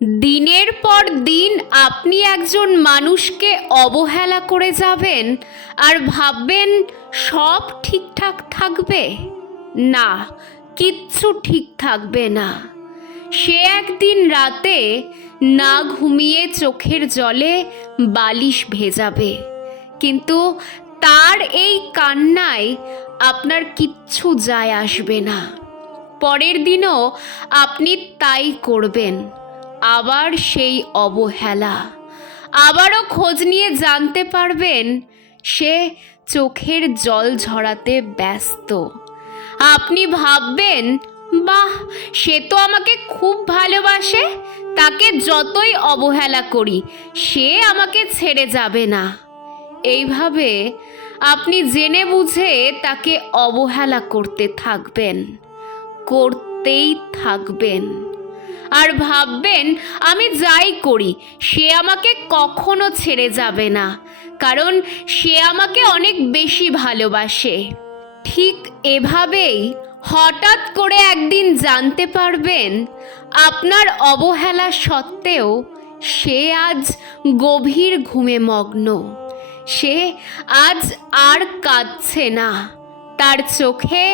দিনের পর দিন আপনি একজন মানুষকে অবহেলা করে যাবেন আর ভাববেন সব ঠিকঠাক থাকবে? না, কিচ্ছু ঠিক থাকবে না। সে একদিন রাতে না ঘুমিয়ে চোখের জলে বালিশ ভেজাবে। কিন্তু তার এই কান্নায় আপনার কিচ্ছু যায় আসবে না। পরের দিনও আপনি তাই করবেন। আবার সেই অবহেলা। আবারও খোঁজ নিয়ে জানতে পারবেন, সে চোখের জল ঝরাতে ব্যস্ত। আপনি ভাববেন, বাহ, সে তো আমাকে খুব ভালোবাসে, তাকে যতই অবহেলা করি, সে আমাকে ছেড়ে যাবে না। এইভাবে আপনি জেনে বুঝে তাকে অবহেলা করতে থাকবেন, করতেই থাকবেন। আর ভাববেন, আমি যাই করি, সে আমাকে কখনো ছেড়ে যাবে না, কারণ সে আমাকে অনেক বেশি ভালোবাসে। ঠিক এভাবেই হঠাৎ করে একদিন জানতে পারবেন, আপনার অবহেলা সত্ত্বেও সে আজ গভীর ঘুমে মগ্ন। সে আজ আর কাঁদছে না, তার চোখে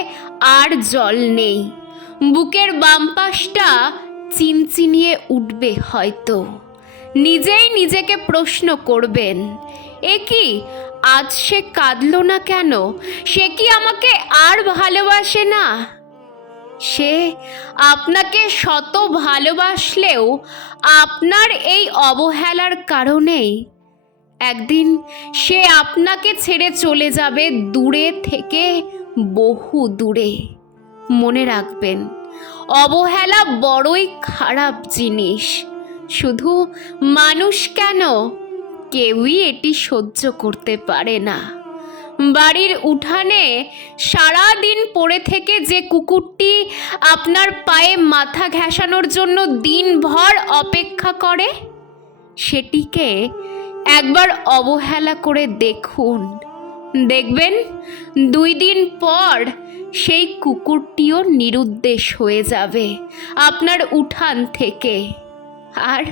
আর জল নেই। বুকের বাম পাশটা চিনচিনিয়ে উঠবে হয়তো। নিজেই নিজেকে প্রশ্ন করবেন, এ কি, আজ সে কাঁদলো না কেন? সে কি আমাকে আর ভালোবাসে না? সে আপনাকে শত ভালোবাসলেও আপনার এই অবহেলার কারণেই। একদিন সে আপনাকে ছেড়ে চলে যাবে দূরে থেকে বহু দূরে মনে রাখবেন। অবহেলা বড়ই খারাপ জিনিস। শুধু মানুষ কেন? কেউই এটি সহ্য করতে পারে না। বাড়ির উঠানে সারা দিন পড়ে থেকে যে কুকুরটি আপনার পায়ে মাথা ঘেঁষানোর জন্য দিনভর অপেক্ষা করে, সেটিকে একবার অবহেলা করে দেখুন। দেখবেন, দুই দিন পর সেই কুকুরটিও নিরুদ্দেশ হয়ে যাবে আপনার উঠান থেকে। আর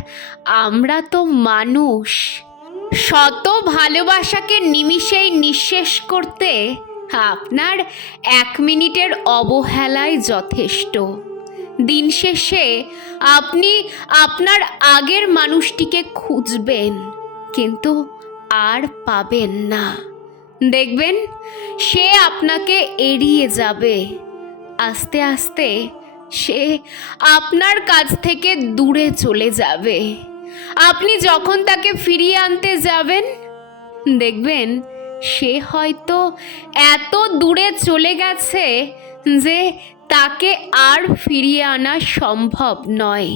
আমরা তো মানুষ। শত ভালোবাসাকে নিমিষেই নিঃশেষ করতে আপনার এক মিনিটের অবহেলাই যথেষ্ট। দিন শেষে আপনি আপনার আগের মানুষটিকে খুঁজবেন, কিন্তু আর পাবেন না। দেখবেন, সে আপনাকে এড়িয়ে যাবে। আস্তে আস্তে সে আপনার কাছ থেকে দূরে চলে যাবে। আপনি যখন তাকে ফিরিয়ে আনতে যাবেন, দেখবেন সে হয়তো এত দূরে চলে গেছে যে তাকে আর ফিরিয়ে আনা সম্ভব নয়।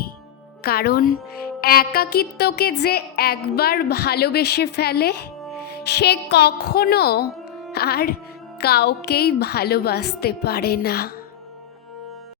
কারণ একাকিত্বকে যে একবার ভালোবেসে ফেলে সে কখনো আর কাউকেই ভালোবাসতে পারে না।